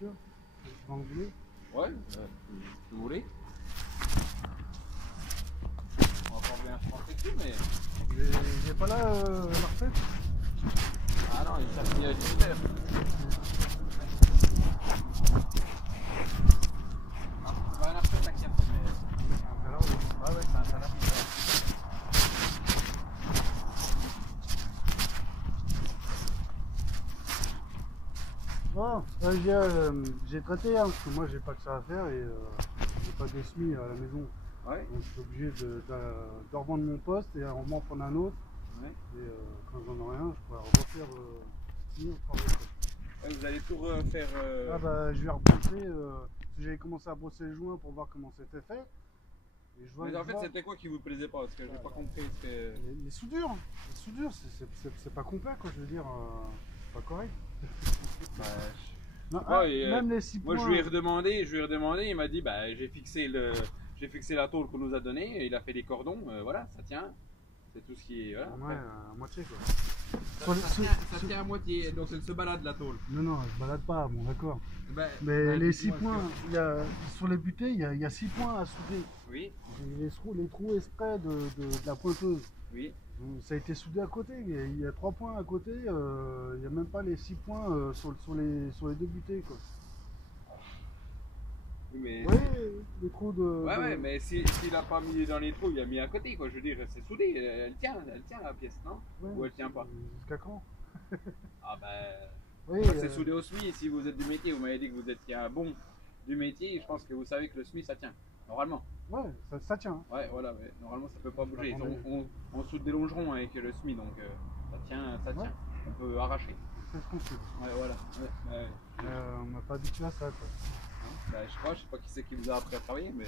voiture? Dans le blé? Ouais, si vous voulez. On va pas bien se penser dessus, mais. Il est pas là la recette? Ah non, il s'est fini à 18h. Non, on va aller acheter, t'inquiète, mais. Alors, Ouais, ouais, c'est un salade. oh, j'ai traité, hein, parce que moi j'ai pas que ça à faire et j'ai pas de SMI à la maison. Ouais. Donc je suis obligé de revendre mon poste et en m'en prendre un autre. Ouais. Et quand j'en ai rien, je pourrais refaire finir le travail. Ouais, vous allez tout refaire. Ah bah je vais rebrosser, parce que j'avais commencé à brosser le joint pour voir comment c'était fait. Et je vois, Mais en fait, c'était quoi qui vous plaisait pas? Parce que j'ai pas compris ce que. les soudures, c'est pas complet quoi, je veux dire, c'est pas correct. Bah, Non, même les 6 moi, points. je lui ai redemandé, il m'a dit, bah, j'ai fixé la tôle qu'on nous a donnée, il a fait les cordons, voilà, ça tient. C'est tout ce qui est. Voilà, Ouais, à moitié quoi. Ça tient à moitié, donc elle se balade la tôle. Non, je balade pas, bon d'accord. Bah, Mais les 6 points, sur les butées, il y a 6 points à souder. Oui, Les trous exprès de la pointeuse. oui. Ça a été soudé à côté, il y a 3 points à côté, il n'y a même pas les 6 points sur les deux butées quoi. Oui, mais. Oui, les trous de. Ouais, mais s'il a pas mis dans les trous, il a mis à côté, quoi. Je veux dire, c'est soudé, elle tient la pièce, non? Ouais, Ou elle tient pas? Jusqu'à quand? Ah, bah. Oui, C'est soudé au SMI. Si vous êtes du métier, vous m'avez dit que vous étiez un bon du métier, je pense que vous savez que le SMI ça tient, normalement. ouais, ça tient. Ouais, voilà, mais normalement ça peut pas bouger. Attendez. On soude des longerons avec le SMI, donc ça tient, ça tient. Ouais. On peut arracher. C'est ce qu'on fait. Ouais, voilà. Ouais. On m'a pas habitué à ça quoi. Bah, je sais pas qui c'est qui vous a appris à travailler, mais.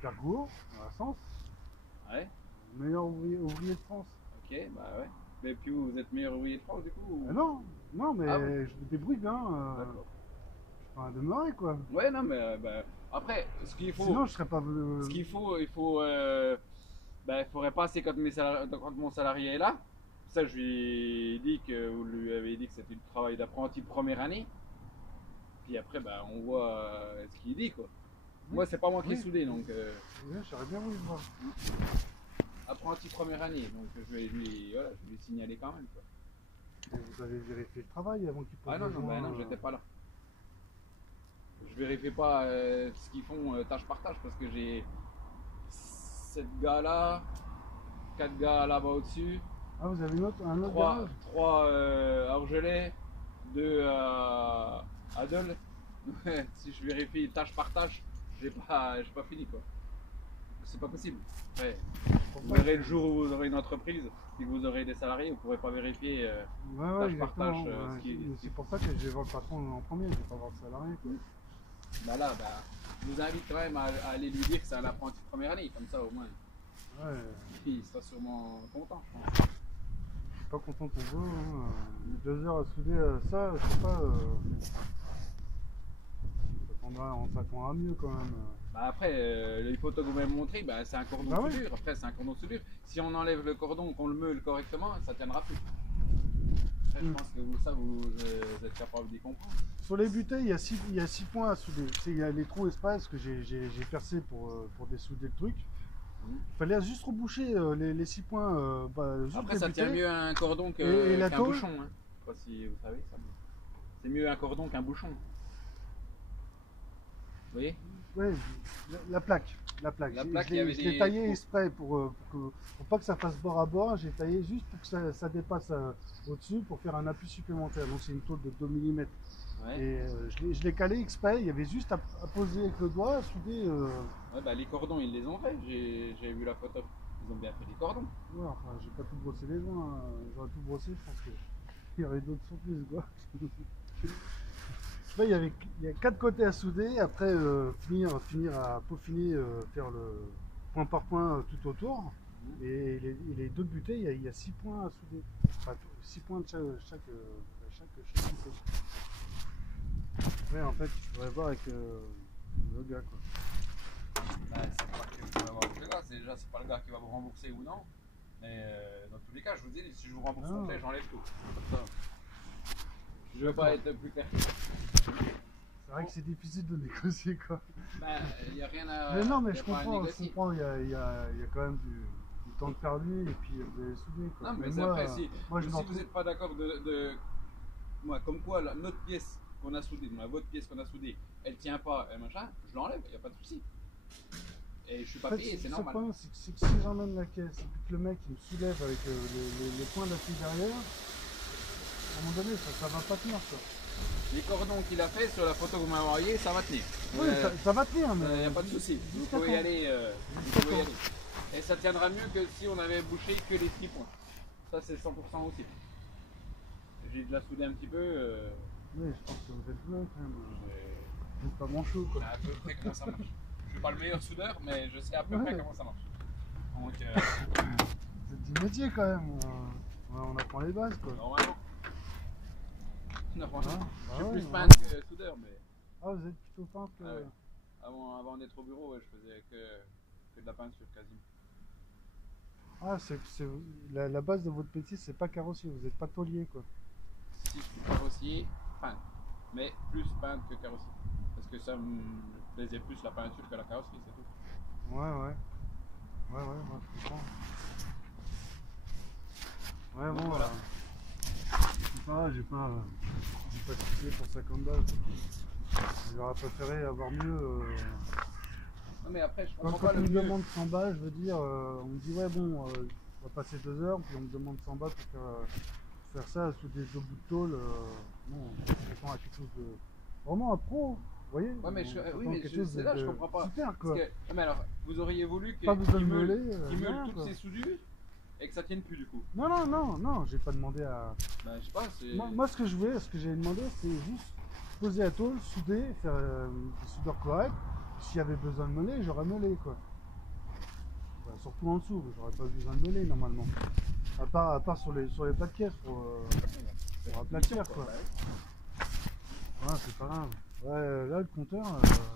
Cargo, à Sens, Ouais, meilleur ouvrier de France. ok, bah ouais. Mais puis vous êtes meilleur ouvrier de France du coup ou... Non, mais Ah bon. je me débrouille bien. D'accord. Enfin, demeurer quoi. Ouais, non, mais bah, après, ce qu'il faut. Sinon, je serais pas. Ce qu'il faut, bah, il faut repasser quand mon salarié est là. Ça, je lui ai dit que vous lui avez dit que c'était du travail d'apprenti première année. Puis après, bah, on voit ce qu'il dit quoi. Moi, c'est pas moi qui ai soudé, donc Ouais, j'aurais bien voulu le voir. apprenti première année, donc je vais lui signaler quand même quoi. Et vous avez vérifié le travail avant qu'il pose Ah non, le non, joint, bah, non, j'étais pas là. Je vérifie pas ce qu'ils font tâche par tâche parce que j'ai 7 gars là, 4 gars là-bas au-dessus, Ah, vous avez un autre garage 3 à Orgelet, 2 à Adol. Si je vérifie tâche par tâche, j'ai pas fini quoi. C'est pas possible. Ouais. Vous verrez le jour où vous aurez une entreprise et que vous aurez des salariés, vous pourrez pas vérifier tâche par tâche ce qui est. C'est pour ça que je vais voir le patron en premier, je vais pas voir le salarié quoi. Bah là, bah, je vous invite quand même à aller lui dire que c'est un apprenti de première année, comme ça au moins. Ouais, Il sera sûrement content, je pense. je suis pas content pour vous. Hein. 2 heures à souder ça, je sais pas. On s'attend à mieux quand même. Bah après, les photos que vous m'avez montrées, bah, c'est un cordon Bah de ouais. soudure. Après, c'est un cordon de soudure. Si on enlève le cordon, qu'on le meule correctement, ça tiendra plus. Après, je pense que vous êtes capable d'y comprendre. Sur les butées, il y a 6 points à souder. Il y a les trous espace que j'ai percé pour dessouder le truc. Il fallait juste reboucher les 6 points. Juste Après, les ça tient butées. mieux un cordon Et la qu'un tôle bouchon. Hein. Je sais pas si vous savez ça. C'est mieux un cordon qu'un bouchon. Vous voyez? Oui, la plaque. La plaque, Je il y avait l'ai des taillé trous. exprès pour pas que ça fasse bord à bord. J'ai taillé juste pour que ça dépasse au-dessus pour faire un appui supplémentaire. Donc c'est une tôle de 2 mm. Ouais. Et je l'ai calé exprès. Il y avait juste à poser avec le doigt, à souder. Ouais, bah, les cordons, ils les ont fait. J'ai vu la photo. Ils ont bien fait les cordons. Ouais, enfin, j'ai pas tout brossé les joints. J'aurais tout brossé, je pense qu'il y aurait d'autres surprises quoi. Là, il y a 4 côtés à souder, après finir à peaufiner, faire le point par point tout autour. Et les deux butées, il y a 6 points à souder. Enfin, 6 points de chaque butée. Ouais, en fait, il faudrait voir avec le gars quoi. Bah, c'est pas que vous pouvez avoir avec le gars, c'est pas le gars qui va vous rembourser ou non. Mais dans tous les cas, je vous dis, si je vous rembourse complet, j'enlève tout. Comme ça. Je veux pas être plus clair. C'est vrai que c'est difficile de négocier quoi. Bah, il n'y a rien à. Mais non, mais y a je pas à comprends, négocier. il y a quand même du temps de perdu et puis vous allez souder quoi. Non, mais Mais c'est après, si, moi je si m'en vous n'êtes pas d'accord moi, comme quoi notre pièce qu'on a soudée, votre pièce qu'on a soudée, elle tient pas, et machin, je l'enlève, il n'y a pas de souci. Et je suis pas En fait, payé, c'est le normal. problème, c'est que si j'emmène la caisse et puis que le mec il me soulève avec les points d'appui derrière, à un moment donné ça va pas tenir quoi. Les cordons qu'il a fait sur la photo que vous m'avez envoyée, ça va tenir. Oui, ça va tenir, mais. Il n'y a pas de souci, vous jusqu'à pouvez y quand aller. Vous pouvez y aller. Et ça tiendra mieux que si on avait bouché que les 6 points. Ça, c'est 100% aussi. J'ai de la souder un petit peu. Oui, je pense que vous êtes bon quand même. Vous n'êtes pas manchot quoi. À peu près comment ça marche. Je suis pas le meilleur soudeur, mais je sais à peu près comment ça marche. Donc, Vous êtes du métier quand même. On apprend les bases quoi. normalement. Non, franchement, Ah, je suis ouais, plus ouais. peintre que soudeur, mais Ah, vous êtes plutôt peintre que. Ah ouais. avant d'être au bureau, ouais, je faisais que de la peinture quasiment. Ah, la base de votre métier, c'est pas carrossier, vous n'êtes pas taulier quoi. Si je suis carrossier, peintre. Mais plus peintre que carrossier. Parce que ça me plaisait plus la peinture que la carrosserie, c'est tout. Ouais, je comprends. Ouais, Donc bon, voilà. je sais pas, j'ai pas quitté pour 50 balles. J'aurais préféré avoir mieux. Non, mais après, je Quand comprends pas on le me mieux. demande 100 balles, je veux dire, on me dit ouais, bon, on va passer 2 heures, puis on me demande 100 balles pour faire ça sous des deux bouts de tôle. Non, on s'attend à quelque chose de. Vraiment un pro, vous voyez. Ouais, mais On s'attend oui, à mais quelque chose c'est là, je comprends pas. Super quoi. Parce que, mais alors, vous auriez voulu Pas besoin de qu'il meuler. qu'il meule rien, toutes quoi. ces soudures et que ça tienne plus du coup. Non, j'ai pas demandé à. Ben, je sais pas, c'est. Moi, ce que je voulais, ce que j'ai demandé, c'est juste poser la tôle, souder, faire des soudures correctes. S'il y avait besoin de meuler, j'aurais meulé quoi. Enfin, surtout en dessous, j'aurais pas besoin de meuler normalement. À part sur les plats de caisse pour aplatir quoi. Ouais, c'est pas grave. Ouais, là le compteur,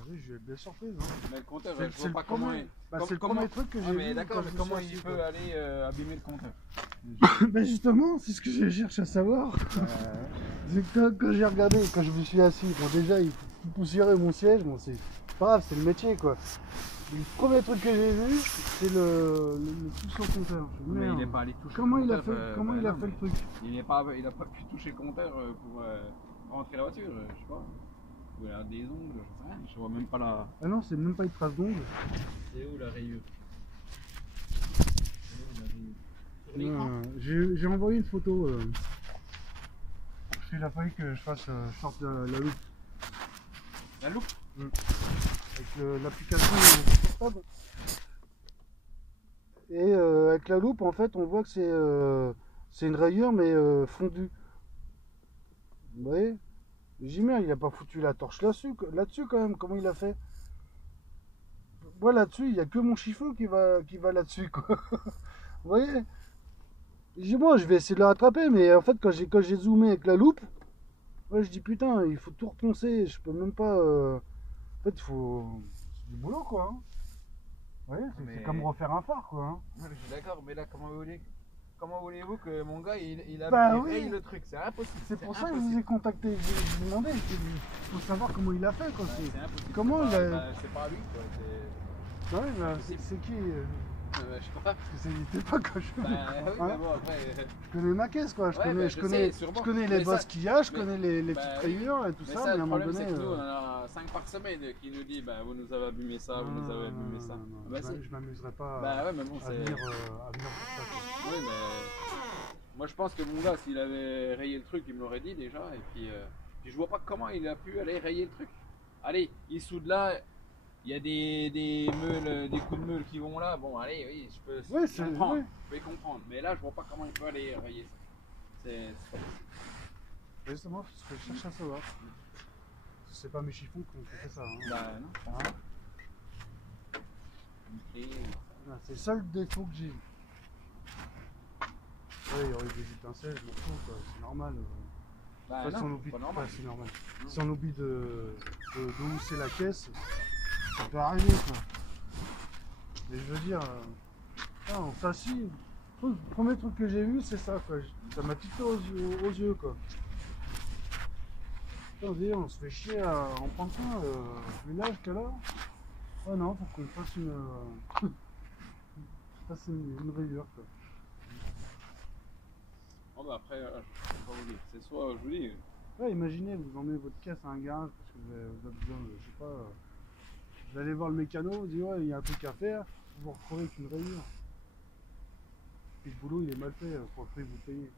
oui, je vais être bien surprise. Hein. Mais le compteur, C'est- je c'est vois le pas comment. premier- Bah, c'est le comment- premier truc que j'ai Ah, mais vu. d'accord, quand mais je me suis comment assis, il quoi. peut aller abîmer le compteur? Ben justement, c'est ce que je cherche à savoir. C'est que quand j'ai regardé, quand je me suis assis, bon déjà il faut poussiérer mon siège, bon c'est pas grave, c'est le métier quoi. Le premier truc que j'ai vu, c'est le truc sur le compteur. Je me dis, Mais il merde. n'est pas allé toucher Comment le il a compteur. fait, comment il a fait le truc? Il a pas pu toucher le compteur pour rentrer la voiture, je sais pas. Ou il a des ongles, je sais rien, je vois même pas la. Ah non, c'est même pas une trace d'ongle. C'est où la rayure? C'est où la rayure? Sur l'écran? J'ai envoyé une photo. Il a fallu que je sorte la loupe. La loupe? Avec l'application portable. Et avec la loupe, en fait, on voit que c'est une rayure, mais fondue. Vous voyez? J'ai merde, il a pas foutu la torche là-dessus quand même. Comment il a fait? Moi là-dessus, il n'y a que mon chiffon qui va là-dessus, quoi. Vous voyez? J'ai dit, moi, je vais essayer de le rattraper, mais en fait, quand j'ai zoomé avec la loupe, ouais, je dis putain, il faut tout reponcer. Je peux même pas. En fait, il faut. C'est du boulot, quoi. Hein. Vous voyez? C'est comme refaire un phare, quoi. Hein. Ouais, je suis d'accord, mais là, comment voulez-vous que mon gars il Oui. raye le truc? C'est impossible. C'est pour ça que je vous ai contacté. Je vous ai demandé. Il faut savoir comment il a fait, quoi. C'est impossible. Comment il a. C'est pas lui, quoi. Bah oui, bah, c'est qui Je sais pas. Parce que ça n'était pas quand je. Oui, Hein mais bon, après. Je connais ma caisse, quoi. Je Ouais, connais, bah, je connais, sais, sûrement. je connais Mais les ça- bosses qu'il y a, je mais- connais les bah, petites oui. rayures et tout Mais ça. ça, Mais à le un moment problème, donné. c'est que nous, on en a 5 par semaine qui nous dit bah, vous nous avez abîmé ça, vous nous avez abîmé ça. Bah, Je m'amuserai pas bah ouais, mais bon, à c'est. venir pour ça, quoi. Oui, mais. Moi, je pense que mon gars, s'il avait rayé le truc, il me l'aurait dit déjà. Et puis je vois pas comment il a pu aller rayer le truc. Allez, il soude là. Il y a des meules, des coups de meule qui vont là. Bon, allez, oui, je peux Ouais, c'est- comprendre. ouais. Je peux comprendre. Mais là, je vois pas comment il peut aller rayer ça. C'est pas possible. Justement, c'est ce que je cherche à savoir. C'est pas mes chiffons qui ont fait ça. Hein. Bah non, je pense Hein. pas. Ok. Voilà, c'est le seul défaut que j'ai. Ouais, il y aurait des étincelles, je m'en fous, quoi. C'est normal. Bah Enfin, si on non, oublie, c'est pas normal. ouais, c'est normal. Non. Si on oublie de housser la caisse, ça peut arriver, quoi. Mais je veux dire, on s'assit. Le premier truc que j'ai vu, c'est ça, quoi. Ça m'a piqué aux yeux, quoi. On dit, on se fait chier en Pantin, village, quelle heure? Ah non, faut qu'on fasse une rayure, quoi. Bon, bah après, je sais pas vous dire. C'est soit, je vous dis, Ouais, imaginez, vous emmenez votre caisse à un garage parce que vous avez besoin, je sais pas, vous allez voir le mécano, vous dites ouais, il y a un truc à faire, vous vous retrouvez avec une rayure. Et le boulot, il est mal fait pour le prix que vous payez.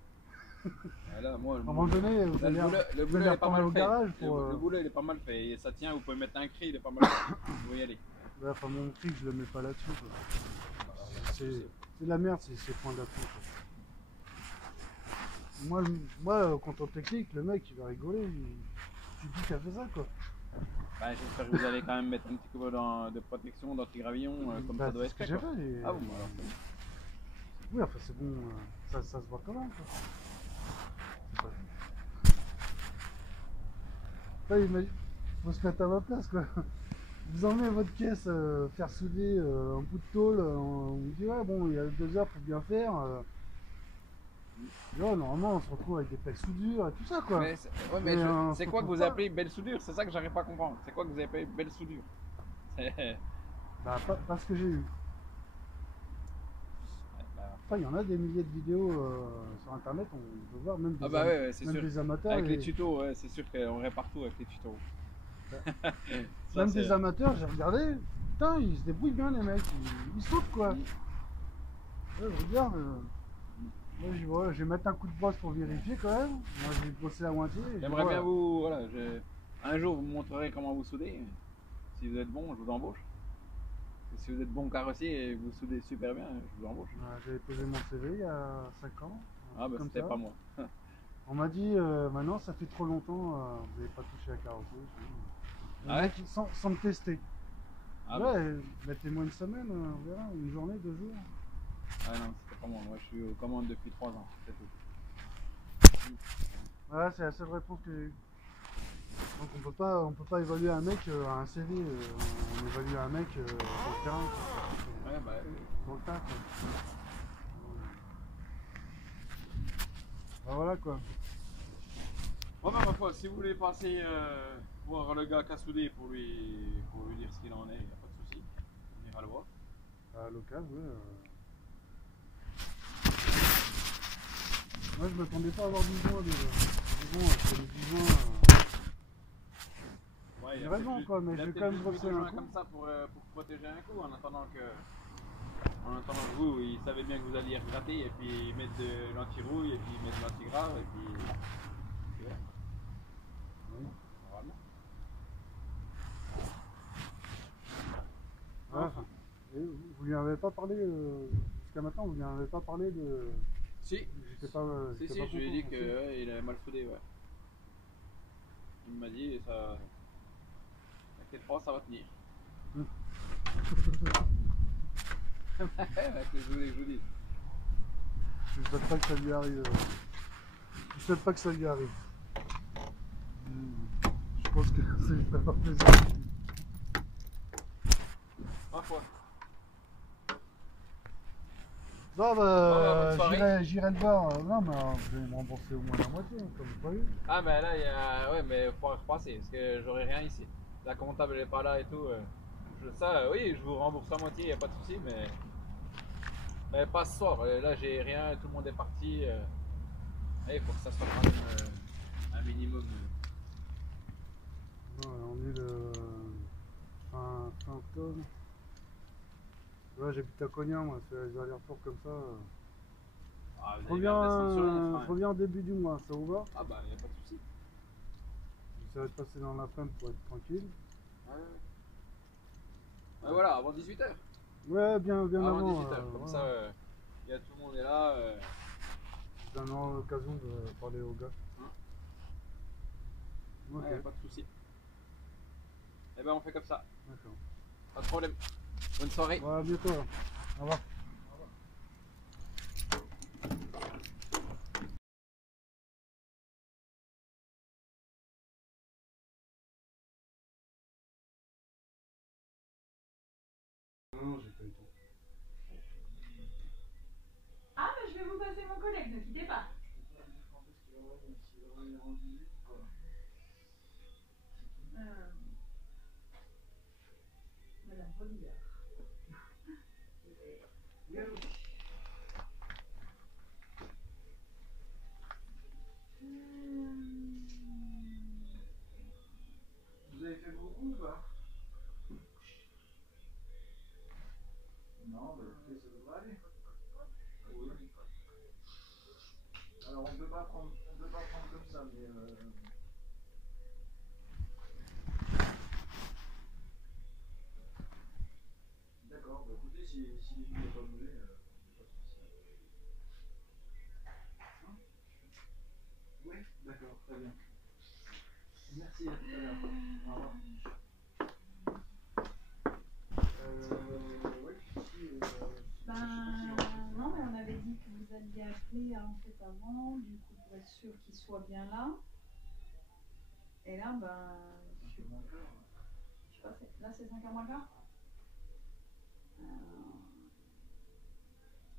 là, moi, À un moment donné, vous là, allez le vous boulot allez il est pas retourner mal au fait. garage pour. Le boulot il est pas mal fait. Et ça tient, vous pouvez mettre un cri, il est pas mal fait. Vous pouvez y aller. Ouais, enfin, mon prix, je le mets pas là-dessus, quoi. Voilà, C'est de la merde, ces points d'appui, quoi. Moi, contrôle technique, le mec, il va rigoler. Tu dis qu'il a fait ça, quoi. bah, j'espère que vous allez quand même mettre un petit peu de protection, d'anti-gravillon, comme Bah, ça doit c'est être ce que fait. j'ai Quoi. fait. Ah bon, bah alors. Oui, enfin, c'est bon, ça se voit quand même, quoi. Ouais, faut se mettre à ma place, quoi. Vous emmenez votre caisse, faire souder un bout de tôle, on vous dit ouais bon il y a 2 heures pour bien faire. Ouais, normalement on se retrouve avec des pelles soudure et tout ça, quoi. Mais ouais, Mais, c'est se quoi que retrouve vous pas. appelez belle soudure? C'est ça que j'arrive pas à comprendre. C'est quoi que vous appelez belle soudure? Bah pas ce que j'ai eu. Bah, Enfin il y en a des milliers de vidéos sur internet, on peut voir même ah bah ouais, c'est même sûr. des amateurs. Avec les tutos, ouais, c'est sûr qu'on répare tout avec les tutos. Ça, Même des amateurs, j'ai regardé, putain ils se débrouillent bien les mecs, ils sautent, quoi. Ouais, je regarde. Moi, je vais mettre un coup de brosse pour vérifier quand même. Moi, j'ai bossé la moitié. J'aimerais bien vous. Voilà, un jour, vous me montrerez comment vous soudez. Si vous êtes bon, je vous embauche. Et si vous êtes bon carrossier et vous soudez super bien, je vous embauche. J'avais posé mon CV il y a 5 ans. Ah, bah, c'était pas moi. On m'a dit, maintenant, ça fait trop longtemps, vous n'avez pas touché à la carrosserie. Ah ouais? Sans me tester. Ah, ouais, mettez-moi une semaine, on verra, une journée, 2 jours. ah non, c'était pas moi. Moi, je suis aux commandes depuis 3 ans. C'est tout. Voilà, c'est la seule réponse que j'ai eue. Donc on peut pas évaluer un mec à un CV, on évalue un mec sur le terrain. Ouais, bah. Sur le tas, quoi. Bah, voilà, quoi. Bon, bah, ma foi, si vous voulez passer voir le gars qui a soudé pour lui dire ce qu'il en est, il n'y a pas de souci. On ira le voir. À l'occasion, ouais. Moi, je m'attendais pas à avoir 10 mois déjà. Mais bon, c'est les 10 mois. Ouais, J'ai raison, quoi, mais je vais quand même brosser un coup. comme ça pour protéger un coup en attendant que vous, ils savaient bien que vous alliez regratter et puis ils mettent de l'anti-rouille et puis ils mettent de l'anti-grave et puis voilà. Oui. Normalement. Ouais, enfin, et vous lui en avez pas parlé, jusqu'à maintenant, vous lui en avez pas parlé de. Si, J'étais pas. si, j'étais pas je lui ai content, dit aussi. qu'il avait mal soudé, ouais. Il m'a dit, et ça. T'inquiète pas, ça va tenir. C'est ce que je vous dis. Je souhaite pas que ça lui arrive. Je souhaite pas que ça lui arrive. Je pense que ça lui ferait pas plaisir. Ma foi. Non, bonne soirée. j'irai le voir. Non, mais vous allez me rembourser au moins la moitié, comme prévu. Ah, mais là, il y a. Ouais, mais faut repasser parce que j'aurai rien ici. La comptable n'est pas là et tout. Ça, oui, je vous rembourse la moitié, il n'y a pas de souci, mais pas ce soir. Là, j'ai rien, tout le monde est parti. Il faut que ça soit quand même un minimum. Non, on est le fin octobre. Là, j'habite à Cognac, moi, c'est les allers-retours comme ça. Ah, Je vous avez bien descendu sur le reviens, je reviens au début du mois, ça vous va? Ah, bah, il n'y a pas de souci. J'essaierai de passer dans l'après-midi pour être tranquille. Ouais, voilà, avant 18h. Ouais, bien Avant avant. 18h, comme voilà. ça, tout le monde est là. Ça donne l'occasion de parler aux gars. Ok, Ouais, pas de souci. Eh ben, on fait comme ça. d'accord. Pas de problème. Bonne soirée. Ouais, à bientôt. Au revoir. Non, j'ai pas eu le temps. Ah, mais je vais vous passer mon collègue, ne quittez pas. Oliver. Vous avez fait beaucoup ou pas? Non, bah écoutez, ça devrait aller. Oui. Alors on peut pas prendre comme ça, mais d'accord, bah écoutez, si les filles n'ont pas bougé, pas de souci. Hein? Oui, d'accord, très bien. Merci, à tout à l'heure. Au revoir. Oui, si, Non, mais on avait dit que vous alliez appeler en fait avant, du coup pour être sûr qu'il soit bien là. Et là, je sais pas, là c'est 5h moins le quart.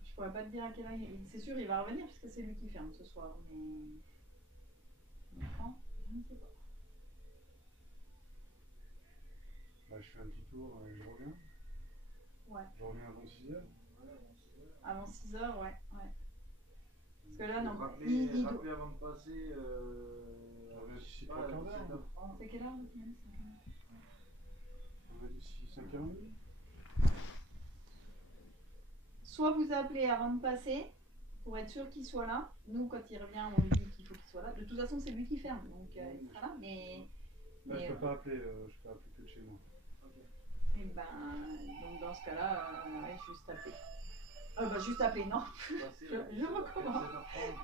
Je pourrais pas te dire à quelle heure c'est sûr il va revenir puisque c'est lui qui ferme ce soir, mais quand, je ne sais pas. Bah, je fais un petit tour et je reviens. Ouais. Je reviens avant 6h. Avant 6h, ouais. Parce que là, non. Rappelez avant de passer. D'ici 3 quarts d'heure. C'est quelle heure votre mail? On a d'ici 5h30. Soit vous appelez avant de passer pour être sûr qu'il soit là. Nous, quand il revient, on lui dit qu'il faut qu'il soit là. De toute façon, c'est lui qui ferme, donc il sera là. Mais je peux pas appeler, je peux appeler que de chez moi. Et donc dans ce cas-là, juste appeler. Juste appeler, non. Je recommence.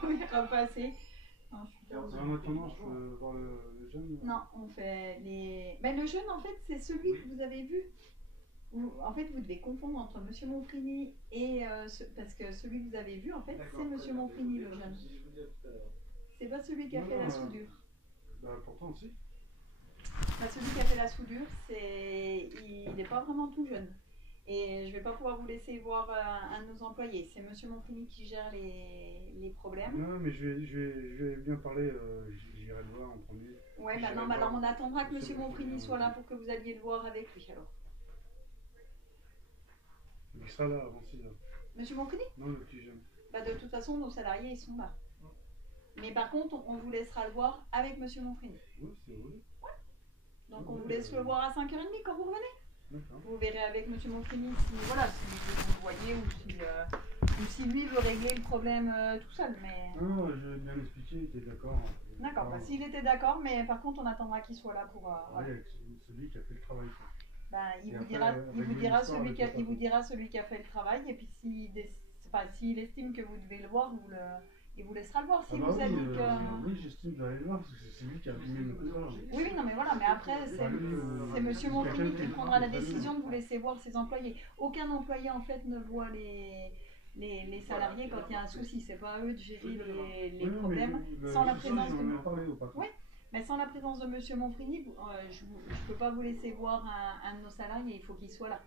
Oui, repasser. Non, en attendant, je peux voir le jeune. Non, on fait les. Le jeune, en fait, c'est celui que vous avez vu. En fait, vous devez confondre entre Monsieur Monfrini et parce que celui que vous avez vu, en fait, c'est Monsieur Monfrini, le jeune. C'est pas celui qui a fait la soudure. Pourtant, si. Celui qui a fait la soudure, il n'est pas vraiment tout jeune. Et je vais pas pouvoir vous laisser voir un de nos employés. C'est Monsieur Monfrini qui gère les problèmes. Non, mais je vais bien parler. J'irai le voir en premier. Ouais, non, alors on attendra que Monsieur Monfrini soit là pour que vous alliez le voir avec lui alors. Il sera là avant 6h. Monsieur Monfrini? Non, le petit jeune. De toute façon, nos salariés, ils sont là. Mais par contre, on vous laissera le voir avec Monsieur Monfrini. Oui, c'est vrai. Ouais. Donc on vous laisse le voir à 5h30 quand vous revenez. D'accord. Vous verrez avec Monsieur Monfrini si vous le voyez ou si lui veut régler le problème tout seul. Mais... Non, je vais bien expliquer, il était d'accord. D'accord, s'il était d'accord, mais par contre on attendra qu'il soit là pour... Oui, avec celui qui a fait le travail. Il vous dira celui qui a fait le travail, et puis s'il estime que vous devez le voir, il vous laissera le voir. Si vous avez oui, j'estime que vous allez le voir, parce que c'est lui qui a abîmé le contrat. Oui, non, mais voilà, mais après, c'est Monsieur Monfrini qui prendra la décision de vous laisser voir ses employés. Aucun employé, en fait, ne voit les salariés quand il y a un souci. C'est pas à eux de gérer les problèmes sans la présence de... Oui. Mais sans la présence de Monsieur Monfrini, je ne peux pas vous laisser voir un de nos salariés, il faut qu'il soit là.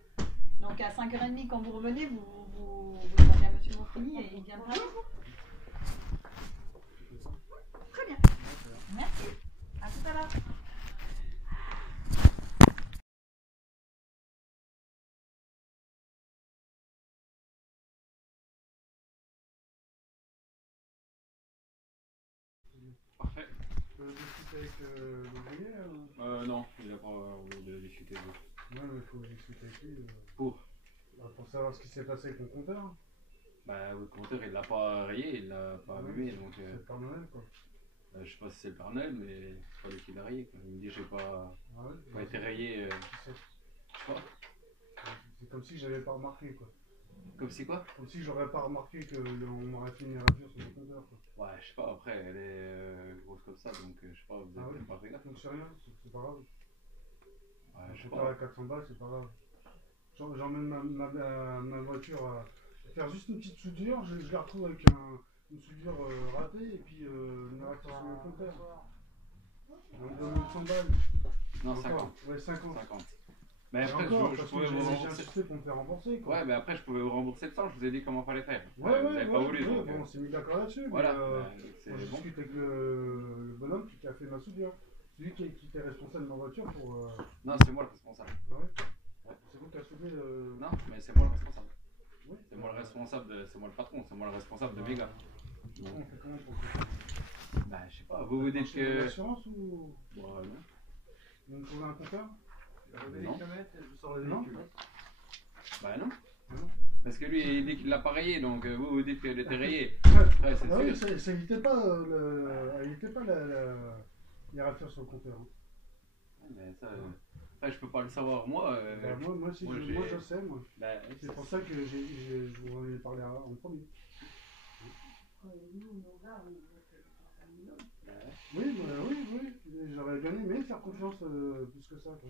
Donc à 5h30, quand vous revenez, vous demandez à Monsieur Monfrini et il viendra. Très bien. Merci. À tout à l'heure. Parfait. Tu veux discuter avec l'ouvrier Non, il n'a pas envie de discuter. Non, mais il faut discuter avec lui. Pour savoir ce qui s'est passé avec mon compteur. Le compteur, il l'a pas rayé, il l'a pas allumé. Donc, c'est le Père Noël, quoi. Je sais pas si c'est le Père Noël, mais c'est pas lui qui l'a rayé. Quoi. Il me dit j'ai pas été rayé. Je sais pas. C'est comme si j'avais pas remarqué, quoi. Comme si quoi? Comme si j'aurais pas remarqué qu'on m'aurait fait une erreur sur mon compteur, quoi. Ouais, je sais pas, après elle est grosse comme ça, donc je sais pas, vous avez peut-être pas fait gaffe. Donc c'est rien, c'est pas grave. Ouais, je sais pas. pas. À 400 balles, c'est pas grave. J'emmène ma voiture à faire juste une petite soudure, je la retrouve avec une soudure ratée et puis une réaction sur le compteur. On me donne 100 balles. Non, encore, 50. Ouais, 50. Mais après, je pouvais vous rembourser. J'ai insisté pour me faire rembourser, quoi. Ouais, mais après, je pouvais vous rembourser le temps, je vous ai dit comment fallait faire. Ouais, vous avez pas voulu. Ouais, donc, bon, on s'est mis d'accord là-dessus. Voilà, moi, je discute avec le bonhomme qui a fait ma soudure. C'est lui qui était responsable de ma voiture pour. Non, c'est moi le responsable. Ouais. C'est vous qui a soudé le. Non, mais c'est moi le responsable. Oui. C'est moi le responsable, c'est moi le patron, c'est moi le responsable de mes gars. On fait comment pour le faire? Bah, je sais pas, vous dites que. L'assurance ou. Ouais, non. Vous me trouvez un compteur? Non. Je sors le Non. véhicule. Bah, non. Ah non. Parce que lui, il dit qu'il l'a pas rayé, donc vous dites qu'il était rayé. Ah Ouais, c'est oui, sûr. ça évitait pas, les raffieurs sur le compteur. Hein. Mais ça, je peux pas le savoir. Moi, Moi, si, moi, moi, je sais, moi. bah, C'est pour ça que je vous en ai parlé en premier. bah, Oui, j'aurais bien aimé faire confiance plus que ça. Quoi.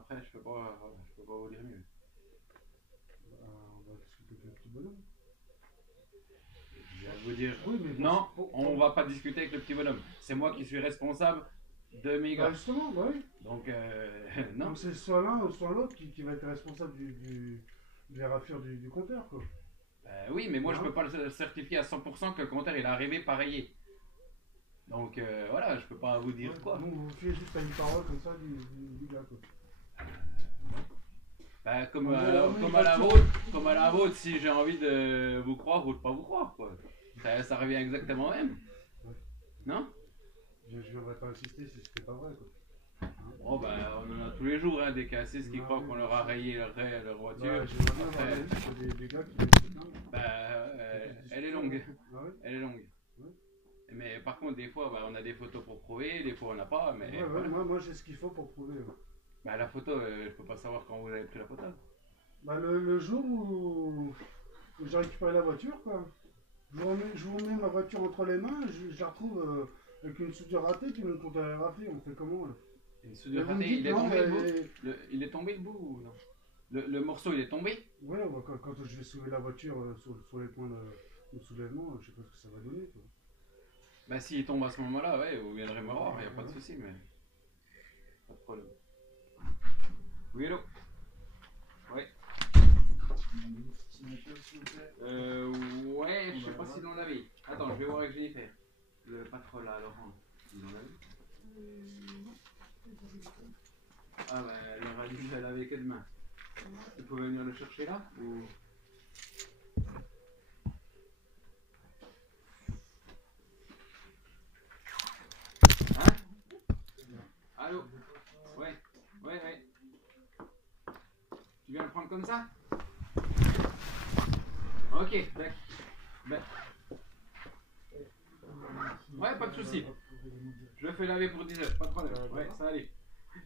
après, je peux pas vous dire mieux. On va discuter avec le petit bonhomme. Je vais vous dire. Oui, mais Non, on va pas discuter avec le petit bonhomme. C'est moi qui suis responsable de mes gars. Justement, bah oui. Donc, non. Donc c'est soit l'un ou soit l'autre qui va être responsable des raffieurs du compteur. Quoi. Oui, mais moi, je Non. peux pas le certifier à 100% que le compteur il est arrivé pas rayé. Donc, voilà, je peux pas vous dire quoi. Donc vous fiez juste à une parole comme ça du gars. Quoi. Bah, comme On à la vôtre, si j'ai envie de vous croire ou de pas vous croire, quoi. Ça revient exactement au même. Ouais. Non? Je ne viendrais pas insister si c'était pas vrai. Quoi. Bon, bah, on en a tous les jours, hein, des cassis qui Ah, croient oui, qu'on bien leur a sûr. rayé leur voiture. Bah, j'aimerais bien avoir Après, la liste des gars qui viennent se plaindre. elle est longue. Ah oui. Elle est longue. Ouais. Mais par contre, des fois, bah, on a des photos pour prouver, des fois on n'a pas. Mais Ouais, voilà. moi j'ai ce qu'il faut pour prouver. Ouais. Bah, la photo, je peux pas savoir quand vous avez pris la photo. Bah, le jour où j'ai récupéré la voiture, quoi. Je vous remets ma voiture entre les mains, je la retrouve avec une soudure ratée, puis mon compteur est raflé. On fait comment là? Une soudure Et vous me ratée, dites, il est non, tombé le bout mais- Il est tombé le bout ou non le morceau, il est tombé? Ouais, bah, quand je vais soulever la voiture sur les points de soulèvement, je sais pas ce que ça va donner. Quoi. Bah, s'il tombe à ce moment-là, ouais, vous viendrez me voir, y a pas de souci, mais. Pas de problème. Oui, hello? Ouais. Signature, s'il vous plaît. Ouais, je sais pas s'il en avait. Attends, je vais voir avec Jennifer. Le patron là, Laurent. Il en avait? Ah, bah, elle aura dit qu'elle avait que demain. Tu pouvez venir le chercher là ou... Hein? Allô? Ouais. Tu viens le prendre comme ça? Ok, d'accord. Ben. Ouais, pas de soucis. Je le fais laver pour 10 heures, pas de problème. Ouais, ça va aller.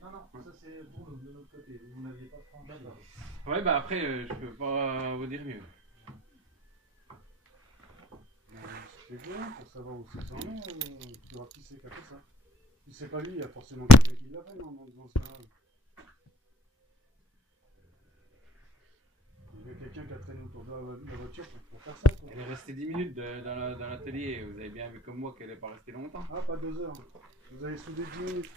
Non, ça c'est pour nous, de notre côté. Vous n'aviez pas franchi. Ouais, bah après, je peux pas vous dire mieux. C'est bien pour savoir où c'est son nom, pour savoir qui c'est qui a fait ça. Si c'est pas lui, il y a forcément quelqu'un qui l'a fait dans ce cas-là. Il y a quelqu'un qui a traîné autour de la voiture pour faire ça. Quoi. Elle est restée 10 minutes dans l'atelier. Vous avez bien vu comme moi qu'elle n'est pas restée longtemps. Ah, pas 2 heures. Vous avez soudé 10 minutes.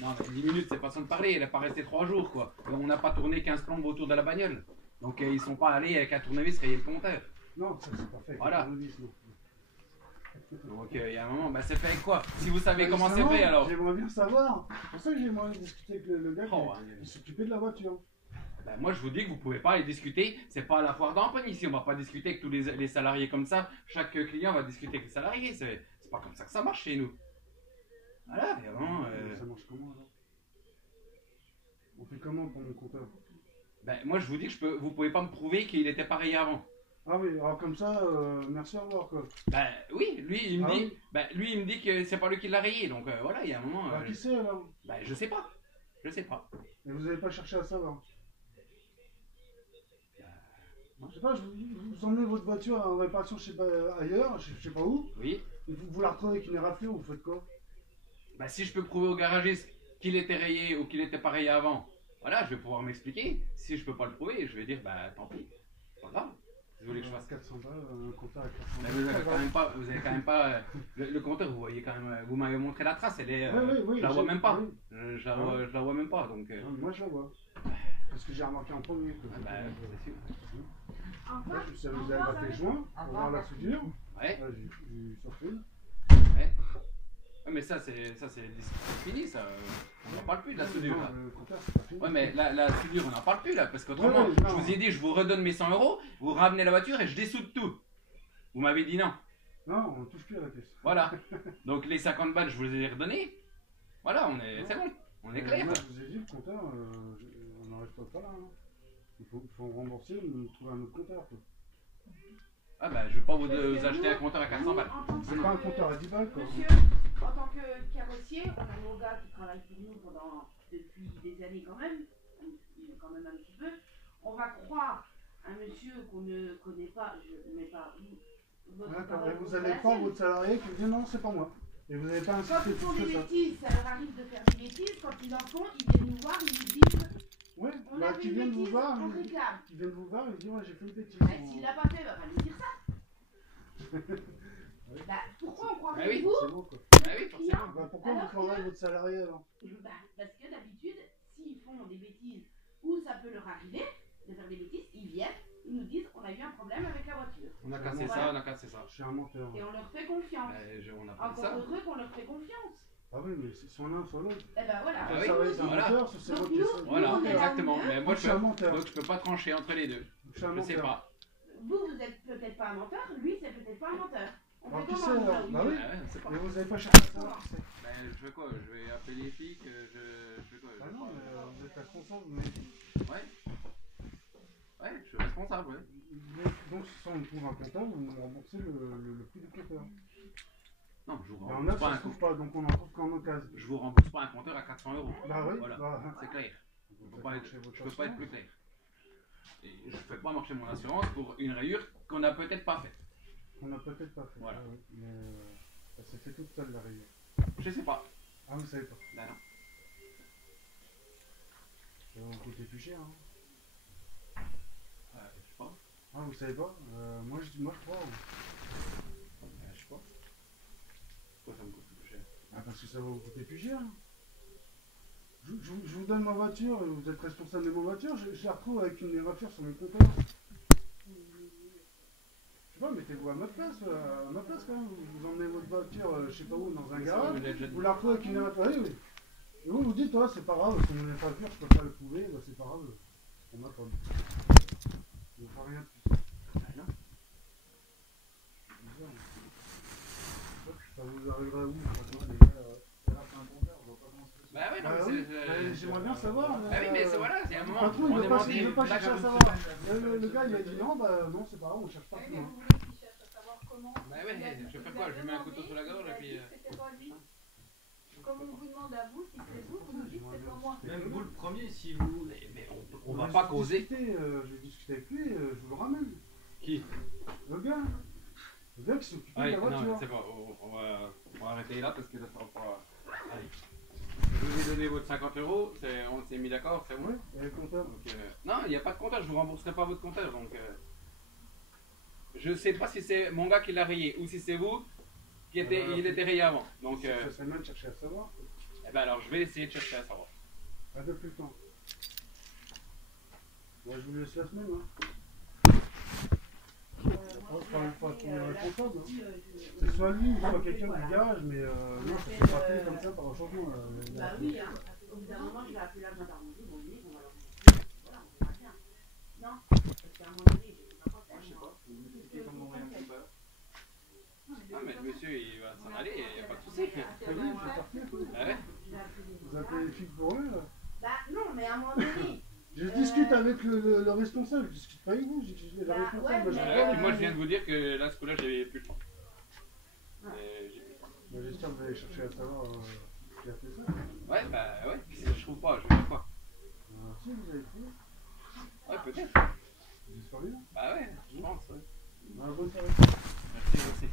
Non, mais 10 minutes, c'est façon de parler. Elle n'est pas restée 3 jours, quoi. Et on n'a pas tourné 15 plombes autour de la bagnole. Donc ils sont pas allés avec un tournevis rayer le compteur. Non, ça c'est pas fait. Voilà. Le vis, non. Donc il y a un moment, bah c'est fait avec quoi? Si vous savez comment c'est Justement, fait alors. J'aimerais bien savoir. C'est pour ça que j'aimerais discuter avec le gars Oh, qui s'occupait de la voiture. bah, moi je vous dis que vous pouvez pas aller discuter. C'est pas la foire d'Ampagne ici. On va pas discuter avec tous les salariés comme ça. Chaque client va discuter avec les salariés. C'est pas comme ça que ça marche chez nous. Voilà, et vraiment. Ça marche comment alors? On fait comment pour mon compteur? Ben, moi je vous dis que vous pouvez pas me prouver qu'il était pareil avant. Ah oui, alors comme ça, merci, au revoir quoi. Ben oui, lui il me Ah dit, oui. ben, lui il me dit que c'est pas lui qui l'a rayé, donc voilà, il y a un moment. Bah, qui c'est alors? Ben je sais pas, je sais pas. Et vous n'avez pas cherché à savoir? Je sais pas, vous emmenez votre voiture en réparation ailleurs, je sais pas où, Oui. et vous la retrouvez avec une raflée, vous faites quoi? Ben si je peux prouver au garagiste qu'il était rayé ou qu'il était pas rayé avant, voilà, je vais pouvoir m'expliquer. Si je peux pas le prouver, je vais dire bah tant pis, c'est pas grave. Vous voulez que je fasse 400 balles, un compteur à 400 Mais balles. vous avez quand même pas le compteur, vous voyez quand même, vous m'avez montré la trace, elle est, Oui, je la vois même pas. oui. Je la vois même pas, donc. Non, moi je la vois. Parce que j'ai remarqué en premier. Que Ah bah, c'est sûr. là, je savais que vous avez battu les joints pour voir la soudure. Ouais. Là, j'ai surpris. Ouais. Ouais, mais ça, c'est fini, ça. On n'en parle plus de la soudure, là. Non, le compteur, c'est pas fini. Ouais, mais la soudure, on n'en parle plus, là. Parce qu'autrement, Ouais, je non. vous ai dit, je vous redonne mes 100 €, vous ramenez la voiture et je dessoude tout. Vous m'avez dit non. Non, on touche plus à la pièce. Voilà. Donc les 50 balles, je vous les ai redonnés. Voilà, c'est bon. On est clair. Moi, je vous ai dit, le compteur, on n'en reste pas là. Hein. Il faut rembourser, trouver un autre compteur. Quoi. Ah bah, je vais pas vous Parce que acheter nous, un compteur à 400 nous, balles. en tant que- C'est pas un compteur à 10 balles, quoi. Monsieur, en tant que carrossier, on a nos gars qui travaillent pour nous depuis des années quand même un petit peu. On va croire un monsieur qu'on ne connaît pas, je ne mets pas votre D'accord, parole et vous contre avez la pas sienne. votre salarié qui vous dit non, c'est pas moi. Et vous n'avez pas Quand insisté ils font plus des que ça. bêtises, ça leur arrive de faire des bêtises. Quand ils en font, ils viennent nous voir, ils nous disent Ouais, on bah, a fait qui une viennent vous bêtise, voir, on réclame. qui viennent vous voir, ils disent ouais, j'ai fait une bêtise. Bah, s'il l'a pas fait, va pas nous dire ça. Bah, pourquoi on croirait Bah oui, vous C'est bon, quoi. Ah oui, client forcément. Bah, pourquoi Alors vous travaillez votre salarié alors? Bah, parce que d'habitude, s'ils font des bêtises ou ça peut leur arriver de faire des bêtises, ils viennent, ils nous disent on a eu un problème avec la voiture. On a cassé ça, on a cassé ça. Je suis un menteur. Et on leur fait confiance. On a pas dit Encore ça. heureux qu'on leur fait confiance. Ah oui, mais c'est soit l'un, soit l'autre. Eh ben voilà. Ah Le oui, salarié, c'est un voilà. menteur, c'est Donc moi qui nous, sais. Voilà, on est là exactement. au milieu. Mais moi, Moi, je suis un menteur. donc je peux pas trancher entre les deux. Je suis un Je sais menteur. pas. Vous êtes peut-être pas un menteur, lui c'est peut-être pas un menteur. On Alors, fait qui comment sait, nous, là, alors au Bah milieu oui. Ah ouais, on sait pas. Mais vous avez pas cherché à savoir qui c'est. Ben, je fais quoi? Je vais appeler les flics, je fais quoi? Ah non, mais vous êtes responsable, mais. Ouais. Ouais, je suis responsable, ouais. Donc, si on trouve un compteur, vous nous remboursez le prix du compteur. Non, je vous Et en rembourse neuf, pas ça un se trouve compteur. pas, donc on en trouve qu'en occasion. Je vous rembourse pas un compteur à 400 €. Bah oui, Voilà. bah, C'est clair. vous Je peux faites pas marcher votre je peux pas être assurance. plus clair. Et je fais pas marcher mon assurance pour une rayure qu'on n'a peut-être pas faite. On n'a peut-être pas fait. Voilà. Ouais, mais elle s'est fait toute seule la rayure. Je sais pas. Ah, vous savez pas. Ben non. Ça va vous coûter plus cher. Hein. Je sais pas. Ah, vous savez pas moi, je crois. Je sais pas. Pourquoi ça me coûte plus cher? Ah, parce que ça va vous coûter plus cher. Hein. Je vous donne ma voiture, vous êtes responsable de ma voiture, je la retrouve avec une érafure sur mon compteur. Je sais pas, mettez-vous à ma place quand même. Vous emmenez votre voiture, je sais pas où, dans un garage, vous la retrouvez avec une érafure. Oui, oui. Et vous vous dites, ouais, c'est pas grave, c'est mon érafure, je peux pas le trouver, bah, c'est pas grave, c'est ma faute. Vous ne faites rien de plus. Ah non. C'est bizarre. Ça vous arrivera où, franchement, les gars Bah ouais, non, Ah mais oui, c'est. j'aimerais bien savoir. Ah oui, mais c'est voilà, c'est un Le moment. patron, il On veut est pas, demandé. il veut pas chercher à D'accord. savoir. Le gars, il a dit non, bah non, c'est pas grave, on cherche pas Oui, plus mais loin. vous voulez qu'il cherche à savoir comment. Bah ouais, je fais quoi? Je lui mets un couteau sur la gorge et puis. C'était pas lui. Comme on vous demande à vous si c'est vous, vous nous dites c'est pas moi. Même vous le premier, si vous. Mais on va pas causer. Je vais discuter avec lui, je vous le ramène. Qui? Le gars. Le gars qui s'occupe de Ouais, la non, voiture. c'est pas. On va arrêter là parce que ça sera pas. Allez. Je vous ai donné votre 50 €, on s'est mis d'accord, c'est bon? Ouais, et le compteur. Donc, non, il n'y a pas de compteur, je vous rembourserai pas votre compteur. Donc, je sais pas si c'est mon gars qui l'a rayé ou si c'est vous qui il était rayé avant. Donc, Ça serait bien de chercher à savoir. eh ben alors je vais essayer de chercher à savoir. À de plus temps. Moi, je vous laisse la semaine. Hein. Moi, Pas tout le responsable. Hein. je- C'est soit lui ou soit quelqu'un Voilà. du garage, mais non, ça fait se fait pas faire comme ça par un changement. Bah oui, hein. Au bout d'un moment, je vais appeler la gendarmerie, bon, on va leur dire. Voilà, on verra bien. Non, parce qu'à un moment donné, je sais pas quoi faire. Je sais moi. pas, vous Qu'est-ce m'expliquez que comment vous on va faites faire. Non, Ah, mais le monsieur il va s'en aller, il n'y a pas de souci. Ça y est, c'est parti. Ah ouais? Je vais appeler les Vous appelez gendarmes. les flics pour eux, là. Bah non, mais à un moment donné. Je discute avec le responsable, je discute pas avec vous, je discute avec le Bah, responsable. ouais, moi, je- mais- Puis moi je viens de vous dire que là ce coup-là j'avais plus le temps. J'ai plus le temps. Moi, j'espère que vous allez chercher à savoir qui a fait ça. Ouais, bah ouais, si je trouve pas, je vais faire quoi? Si, vous avez trouvé. Ouais, peut-être. J'espère bien. Bah ouais, je pense, ouais. Bonne soirée. Merci, merci.